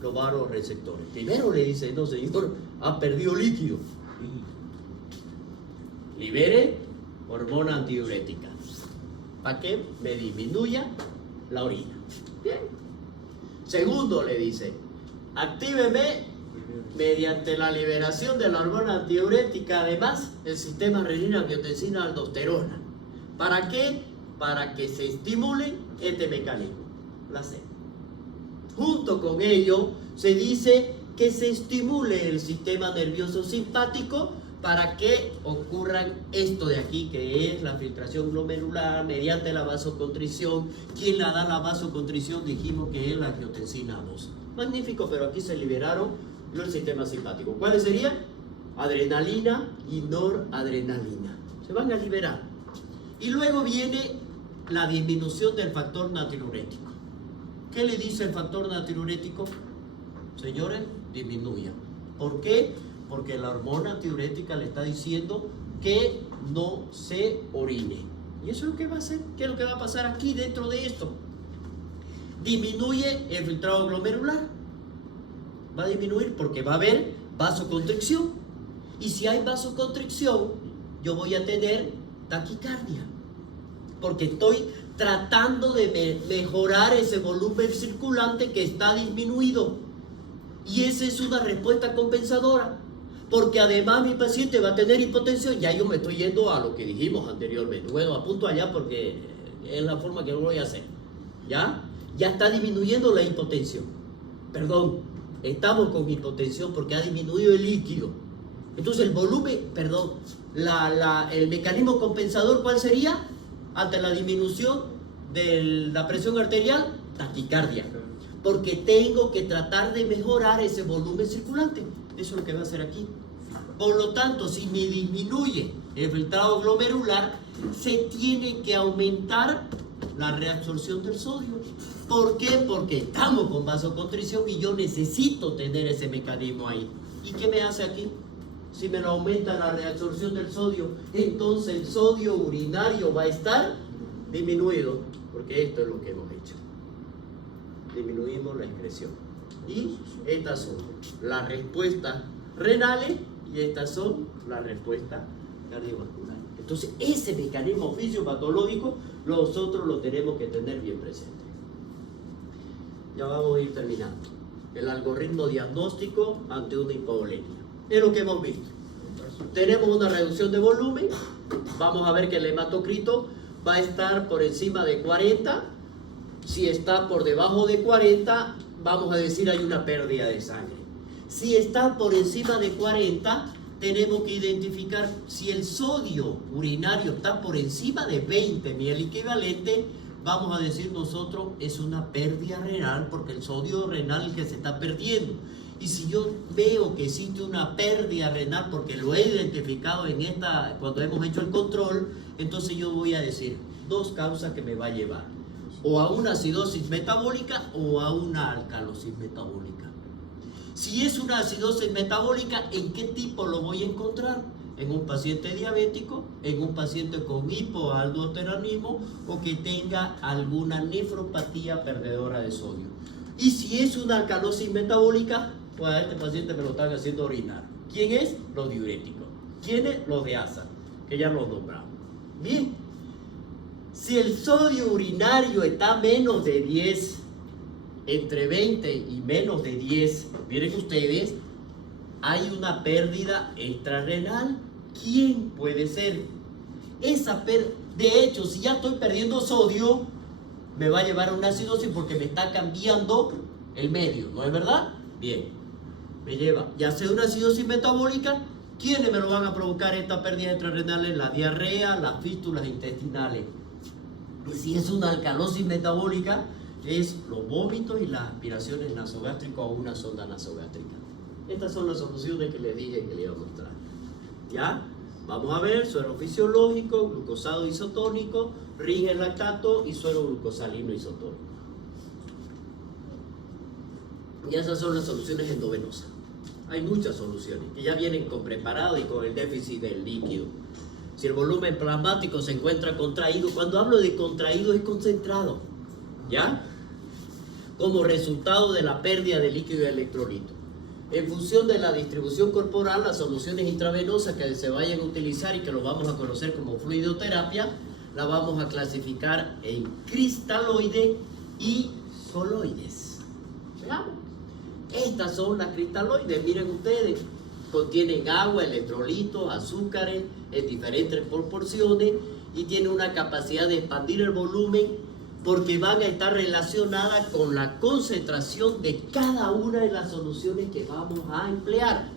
Los vasoreceptores. Primero le dice, no señor, ha perdido líquido. Libere hormona antidiurética para que me disminuya la orina. Bien. Segundo le dice, actíveme mediante la liberación de la hormona antidiurética, además el sistema renina-angiotensina-aldosterona. ¿Para qué? Para que se estimule este mecanismo, la sed. Junto con ello se dice que se estimule el sistema nervioso simpático para que ocurran esto de aquí, que es la filtración glomerular mediante la vasoconstricción. ¿Quién la da la vasoconstricción? Dijimos que es la angiotensina 2. Magnífico, pero aquí se liberaron el sistema simpático. ¿Cuáles serían? Adrenalina y noradrenalina. Se van a liberar. Y luego viene la disminución del factor natriurético. ¿Qué le dice el factor natriurético? Señores, disminuya. ¿Por qué? Porque la hormona antidiurética le está diciendo que no se orine. ¿Y eso es lo que va a hacer? ¿Qué es lo que va a pasar aquí dentro de esto? Disminuye el filtrado glomerular. Va a disminuir porque va a haber vasoconstricción. Y si hay vasoconstricción, yo voy a tener taquicardia. Porque estoy tratando de mejorar ese volumen circulante que está disminuido. Y esa es una respuesta compensadora. Porque además mi paciente va a tener hipotensión. Ya yo me estoy yendo a lo que dijimos anteriormente. Bueno, apunto allá porque es la forma que lo voy a hacer. ¿Ya? Ya está disminuyendo la hipotensión. Perdón, estamos con hipotensión porque ha disminuido el líquido. Entonces el volumen, perdón, el mecanismo compensador, ¿cuál sería? Ante la disminución de la presión arterial, taquicardia. Porque tengo que tratar de mejorar ese volumen circulante. Eso es lo que va a hacer aquí. Por lo tanto, si me disminuye el filtrado glomerular, se tiene que aumentar la reabsorción del sodio. ¿Por qué? Porque estamos con vasoconstricción y yo necesito tener ese mecanismo ahí. ¿Y qué me hace aquí? Si me lo aumenta la reabsorción del sodio, entonces el sodio urinario va a estar disminuido, porque esto es lo que hemos hecho. Disminuimos la excreción. Y estas son las respuestas renales y estas son las respuestas cardiovasculares. Entonces, ese mecanismo fisiopatológico nosotros lo tenemos que tener bien presente. Ya vamos a ir terminando. El algoritmo diagnóstico ante una hipovolemia. Es lo que hemos visto. Tenemos una reducción de volumen. Vamos a ver que el hematocrito va a estar por encima de 40. Si está por debajo de 40, vamos a decir hay una pérdida de sangre. Si está por encima de 40, tenemos que identificar si el sodio urinario está por encima de 20, el equivalente, vamos a decir nosotros es una pérdida renal porque el sodio renal que se está perdiendo. Y si yo veo que existe una pérdida renal, porque lo he identificado cuando hemos hecho el control, entonces yo voy a decir dos causas que me va a llevar, o a una acidosis metabólica o a una alcalosis metabólica. Si es una acidosis metabólica, ¿en qué tipo lo voy a encontrar? En un paciente diabético, en un paciente con hipoaldosteronismo o que tenga alguna nefropatía perdedora de sodio. Y si es una alcalosis metabólica, pues a este paciente me lo están haciendo orinar. ¿Quién es? Los diuréticos. ¿Quiénes? Los de ASA, que ya los nombramos. Bien, si el sodio urinario está menos de 10, entre 20 y menos de 10, miren ustedes, hay una pérdida extrarrenal. ¿Quién puede ser? De hecho, si ya estoy perdiendo sodio, me va a llevar a una acidosis porque me está cambiando el medio, ¿no es verdad? Bien, me lleva ya sea una acidosis metabólica. ¿Quiénes me lo van a provocar esta pérdida extrarrenal? La diarrea, las fístulas intestinales. Y si es una alcalosis metabólica, es los vómitos y las aspiraciones nasogástricas o una sonda nasogástrica. Estas son las soluciones que les dije que les iba a mostrar. ¿Ya? Vamos a ver suero fisiológico, glucosado isotónico, Ringer lactato y suero glucosalino isotónico. Y esas son las soluciones endovenosas. Hay muchas soluciones que ya vienen con preparado y con el déficit del líquido. Si el volumen plasmático se encuentra contraído, cuando hablo de contraído es concentrado, ¿ya? Como resultado de la pérdida de líquido y electrolito. En función de la distribución corporal, las soluciones intravenosas que se vayan a utilizar y que lo vamos a conocer como fluidoterapia, la vamos a clasificar en cristaloide y soloides. Veamos. Estas son las cristaloides, miren ustedes, contienen agua, electrolitos, azúcares en diferentes proporciones y tienen una capacidad de expandir el volumen porque van a estar relacionadas con la concentración de cada una de las soluciones que vamos a emplear.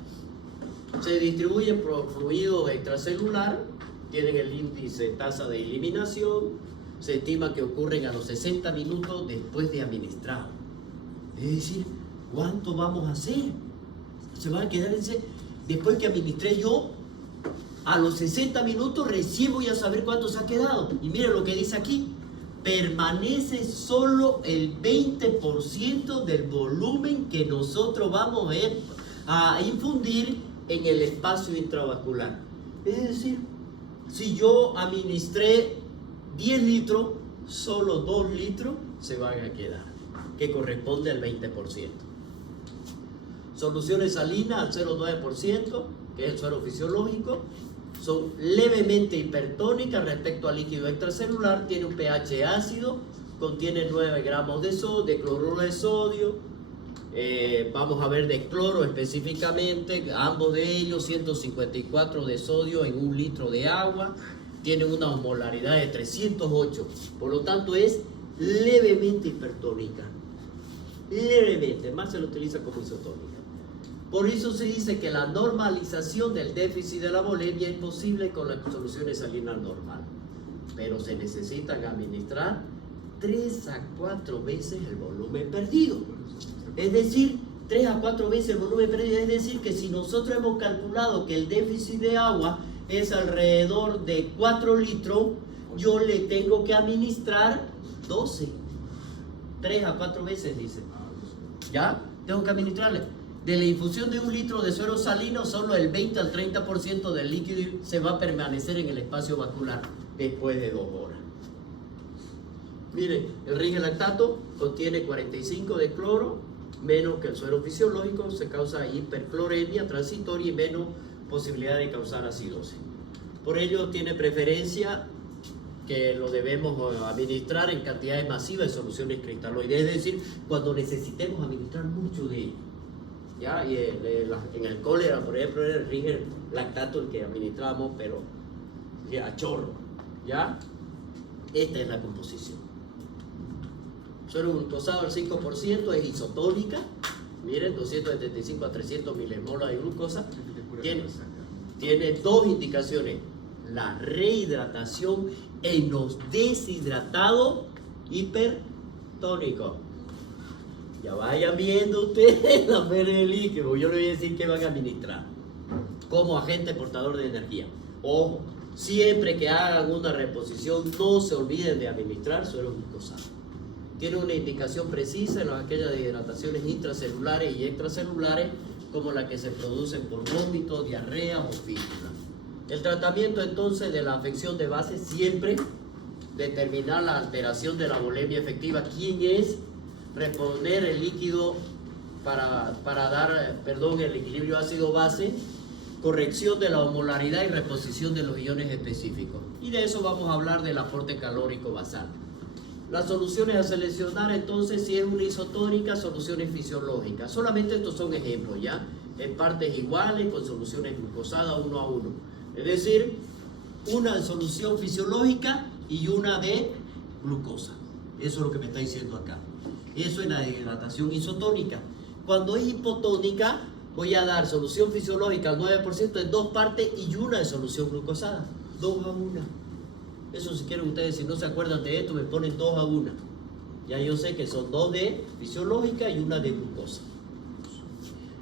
Se distribuyen por fluido extracelular, tienen el índice tasa de eliminación, se estima que ocurren a los 60 minutos después de administrado. Es decir, ¿cuánto vamos a hacer? Se van a quedar después que administré yo, a los 60 minutos recién voy a saber cuánto se ha quedado. Y miren lo que dice aquí. Permanece solo el 20% del volumen que nosotros vamos a infundir en el espacio intravascular. Es decir, si yo administré 10 litros, solo 2 litros se van a quedar, que corresponde al 20%. Soluciones salinas al 0,9%, que es el suero fisiológico, son levemente hipertónicas respecto al líquido extracelular, tiene un pH ácido, contiene 9 gramos de cloruro de sodio, vamos a ver de cloro específicamente, ambos de ellos 154 de sodio en 1 litro de agua, tienen una osmolaridad de 308, por lo tanto es levemente hipertónica, levemente, más se lo utiliza como isotónica. Por eso se dice que la normalización del déficit de la volemia es posible con las soluciones salinas normal, pero se necesitan administrar 3 a 4 veces el volumen perdido. Es decir, 3 a 4 veces el volumen perdido. Es decir, que si nosotros hemos calculado que el déficit de agua es alrededor de 4 litros, yo le tengo que administrar 12. 3 a 4 veces, dice. ¿Ya? Tengo que administrarle. De la infusión de 1 litro de suero salino, solo el 20 al 30% del líquido se va a permanecer en el espacio vascular después de 2 horas. Miren, el Ringer lactato contiene 45 de cloro, menos que el suero fisiológico, se causa hipercloremia transitoria y menos posibilidad de causar acidosis. Por ello tiene preferencia que lo debemos administrar en cantidades masivas de soluciones cristaloides, es decir, cuando necesitemos administrar mucho de ello. ¿Ya? Y en el cólera, por ejemplo, era el Ringer lactato el que administramos, pero ya, a chorro. ¿Ya? Esta es la composición. Suero glucosado al 5%, es isotónica. Miren, 275 a 300 milimolar de glucosa. Tiene 2 indicaciones: la rehidratación en los deshidratados hipertónicos Ya vayan viendo ustedes la pérdida de líquido. Yo les voy a decir que van a administrar como agente portador de energía. Ojo, siempre que hagan una reposición, no se olviden de administrar suero glucosado. Tiene una indicación precisa en aquellas deshidrataciones intracelulares y extracelulares, como la que se producen por vómito, diarrea o fístula. El tratamiento entonces de la afección de base siempre determinar la alteración de la volemia efectiva. ¿Quién es? Reponer el líquido para dar, el equilibrio ácido-base, corrección de la osmolaridad y reposición de los iones específicos. Y de eso vamos a hablar del aporte calórico basal. Las soluciones a seleccionar entonces, si es una isotónica, soluciones fisiológicas. Solamente estos son ejemplos, ¿ya? En partes iguales, con soluciones glucosadas 1 a 1. Es decir, una solución fisiológica y una de glucosa. Eso es lo que me está diciendo acá. Eso es la deshidratación isotónica. Cuando es hipotónica, voy a dar solución fisiológica al 9% en 2 partes y una de solución glucosada. 2 a 1. Eso, si quieren ustedes, si no se acuerdan de esto, me ponen 2 a 1. Ya yo sé que son 2 de fisiológica y una de glucosa.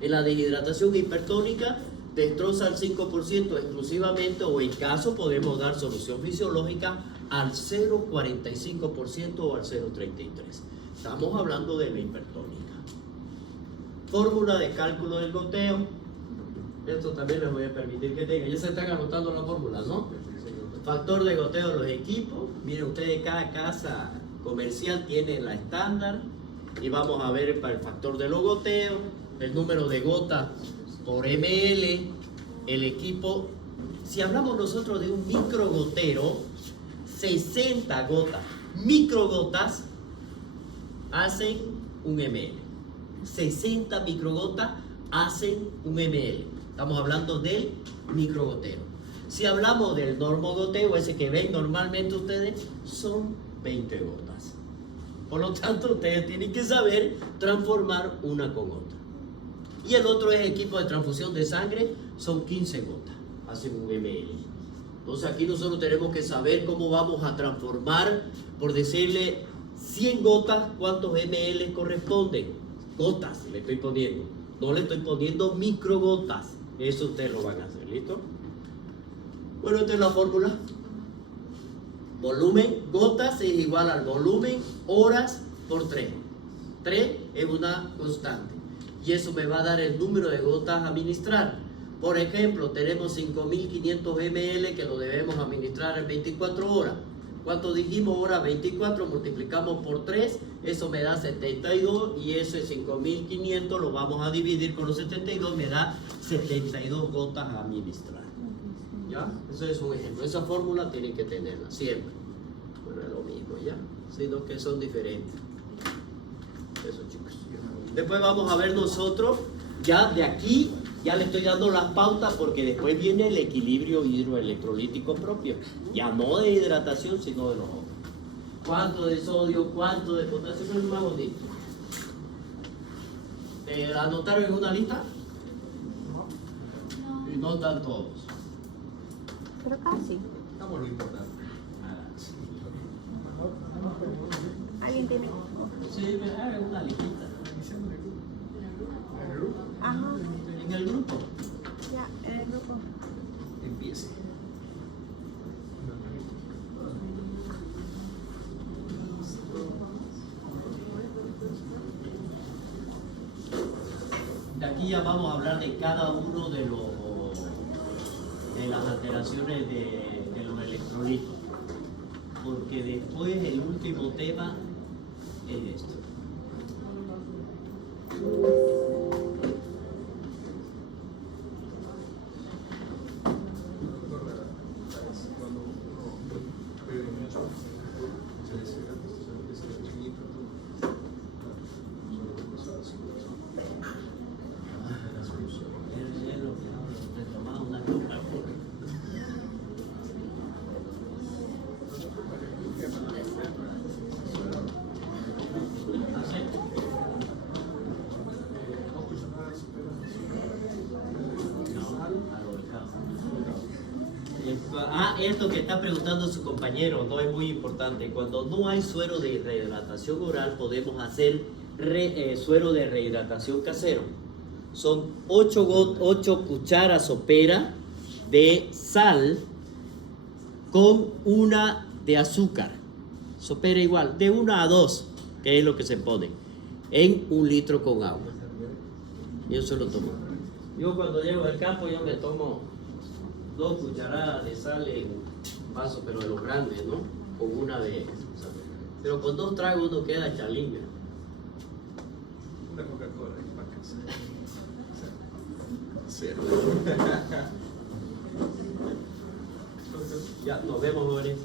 En la deshidratación hipertónica, destroza al 5% exclusivamente, o en caso podemos dar solución fisiológica al 0,45% o al 0,33%. Estamos hablando de la hipertónica. Fórmula de cálculo del goteo. Esto también les voy a permitir que tengan. Ya se están anotando las fórmulas, ¿no? Factor de goteo de los equipos. Miren ustedes, cada casa comercial tiene la estándar. Y vamos a ver para el factor de los goteos, el número de gotas por ml, el equipo. Si hablamos nosotros de un microgotero, 60 gotas, microgotas, hacen un ml. 60 microgotas hacen un ml. Estamos hablando del microgotero. Si hablamos del normogoteo, ese que ven normalmente ustedes, son 20 gotas. Por lo tanto, ustedes tienen que saber transformar una con otra. Y el otro es equipo de transfusión de sangre, son 15 gotas, hacen un ml. Entonces aquí nosotros tenemos que saber cómo vamos a transformar, por decirle 100 gotas, ¿cuántos ml corresponden? Gotas le estoy poniendo, no le estoy poniendo microgotas. Eso ustedes lo van a hacer, ¿listo? Bueno, esta es la fórmula. Volumen, gotas es igual al volumen, horas por 3. 3 es una constante. Y eso me va a dar el número de gotas a administrar. Por ejemplo, tenemos 5.500 ml que lo debemos administrar en 24 horas. ¿Cuánto dijimos? Hora 24, multiplicamos por 3, eso me da 72, y eso es 5.500, lo vamos a dividir con los 72, me da 72 gotas a administrar. ¿Ya? Eso es un ejemplo. Esa fórmula tienen que tenerla siempre. Bueno, es lo mismo, ¿ya? Sino que son diferentes. Eso, chicos. Después vamos a ver nosotros, ya de aquí, ya le estoy dando las pautas, porque después viene el equilibrio hidroelectrolítico propio. Ya no de hidratación, sino de los otros. ¿Cuánto de sodio, cuánto de potasio? Eso es más bonito. ¿La anotaron en una lista? No. No están todos. Pero casi. Estamos lo importante. ¿Alguien tiene? Sí, me haga una listita. Ajá. En el grupo. Ya, en el grupo. Empiece. De aquí ya vamos a hablar de cada uno de las alteraciones de los electrolitos, porque después el último tema es esto. Esto que está preguntando su compañero no es muy importante. Cuando no hay suero de rehidratación oral, podemos hacer suero de rehidratación casero. Son 8 cucharas sopera de sal con una de azúcar. Sopera igual, de 1 a 2, que es lo que se pone, en 1 litro con agua. Yo se lo tomo. Yo cuando llego del campo yo me tomo 2 cucharadas de sal en un vaso, pero de los grandes, ¿no? Con una de... Pero con 2 tragos uno queda chalinga. Una Coca-Cola y para casa. Cero. Ya, nos vemos, jóvenes.